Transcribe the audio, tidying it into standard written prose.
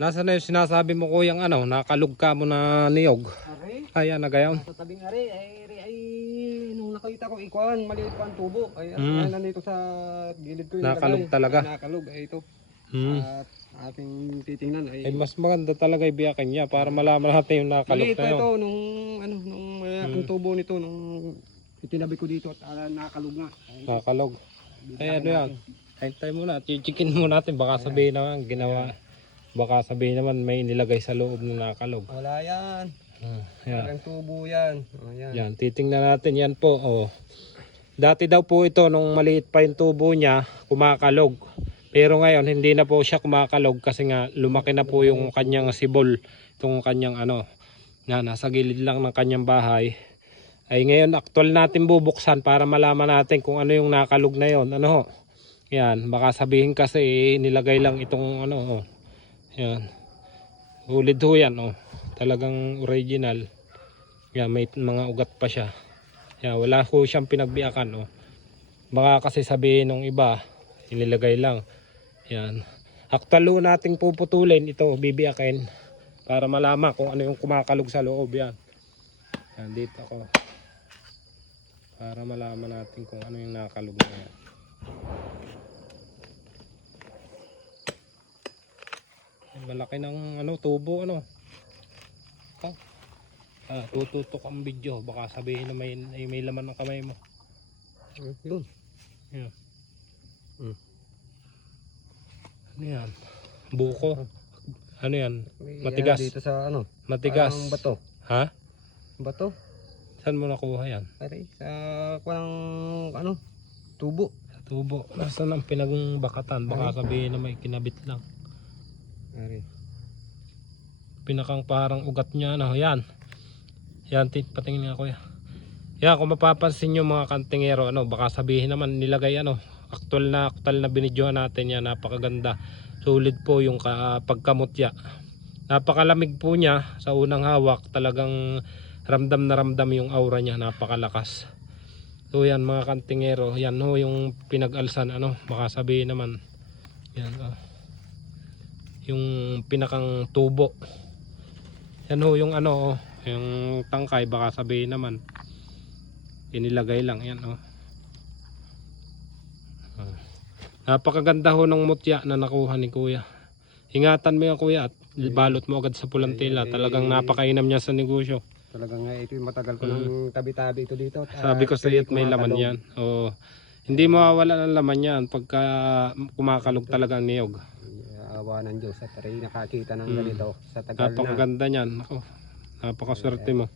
Nasaan na yung sinasabi mo kuyang ano, nakalug ka mo na niyog? Are, Ayan na gayon. sa tabing are, ay, nung nakita ko ikuan, maliit pa ang tubo. Ay, nandito sa gilid ko yung Nakalog lagay. talaga. Ay, nakalog, ay ito. Hmm. At ating titingnan ay, Ay mas maganda talaga ibiyakin niya para malaman natin yung nakalog maliit na pa yun. ito nung ano, nung ang tubo nito nung itinabi ko dito at nakalog nga. Ay, Nakalog. Ay ano yan? Hintay muna at chichikin mo natin. Baka sabihin naman ginawa. Baka sabihin naman may nilagay sa loob na nakalog. wala yan. Yan. Walang tubo yan. Oh, yan. Yan, titingnan natin yan po. Oh. Dati daw po ito nung maliit pa yung tubo niya, kumakalog. Pero ngayon hindi na po siya kumakalog kasi nga lumaki na po yung kanyang sibol, itong kanyang ano, na nasa gilid lang ng kanyang bahay. Ay ngayon aktual natin bubuksan para malaman natin kung ano yung nakalog na yon. Ano ho? Yan, baka sabihin kasi nilagay lang itong ano oh. Yan. Ulid ho yan oh. Talagang original. Yan, may mga ugat pa siya. Yan, wala ko siyang pinagbiakan oh. Baka kasi sabihin ng iba, inilagay lang. Yan. Aktual nating puputulin ito, bibiyakin para malaman kung ano yung kumakalog sa loob yan. Yan, dito ako. Para malaman natin kung ano yung nakalog na yan. Malaki ng ano, tubo ano. Tututok ang video. Baka sabihin na may laman ng kamay mo. Yun. Yan. Ano yan? Buko. Ano yan? Matigas. Dito sa ano? Matigas. Parang bato. Ha? Bato? Saan mo nakuha yan? Aray, sa kuwang ano? Tubo. Sa tubo. Nasaan ang pinagbakatan? Baka sabihin na may kinabit lang. Aray. Pinakang parang ugat niya ano. Yan. Yan, patingin nga kuya. Yan, kung mapapansin nyo mga kantingero, ano, baka sabihin naman nilagay ano, aktual na binidyohan natin yan, napakaganda. Sulit po yung pagkamutya. Napakalamig po niya sa unang hawak, talagang ramdam na ramdam yung aura niya, napakalakas. So yan mga kantingero, yan ho yung pinag-alsan, ano, baka sabihin naman. Yan oh. Yung pinakang tubo. Yan ho yung ano oh. Yung tangkay baka sabihin naman inilagay lang yan oh. Napakaganda ho ng mutya na nakuha ni kuya. Ingatan mo yan kuya at balot mo agad sa pulang tela. Talagang napakainam niya sa negosyo. Talagang ito yung matagal ko ng tabi-tabi ito dito. Sabi ko sa iyo may laman yan oh. Hindi mawawala ng laman yan pagka kumakalog talaga ang niyog. Awa ng Diyos at rin nakakita ng ganito sa tagal na. Napakaganda niyan. Napakaswerte mo.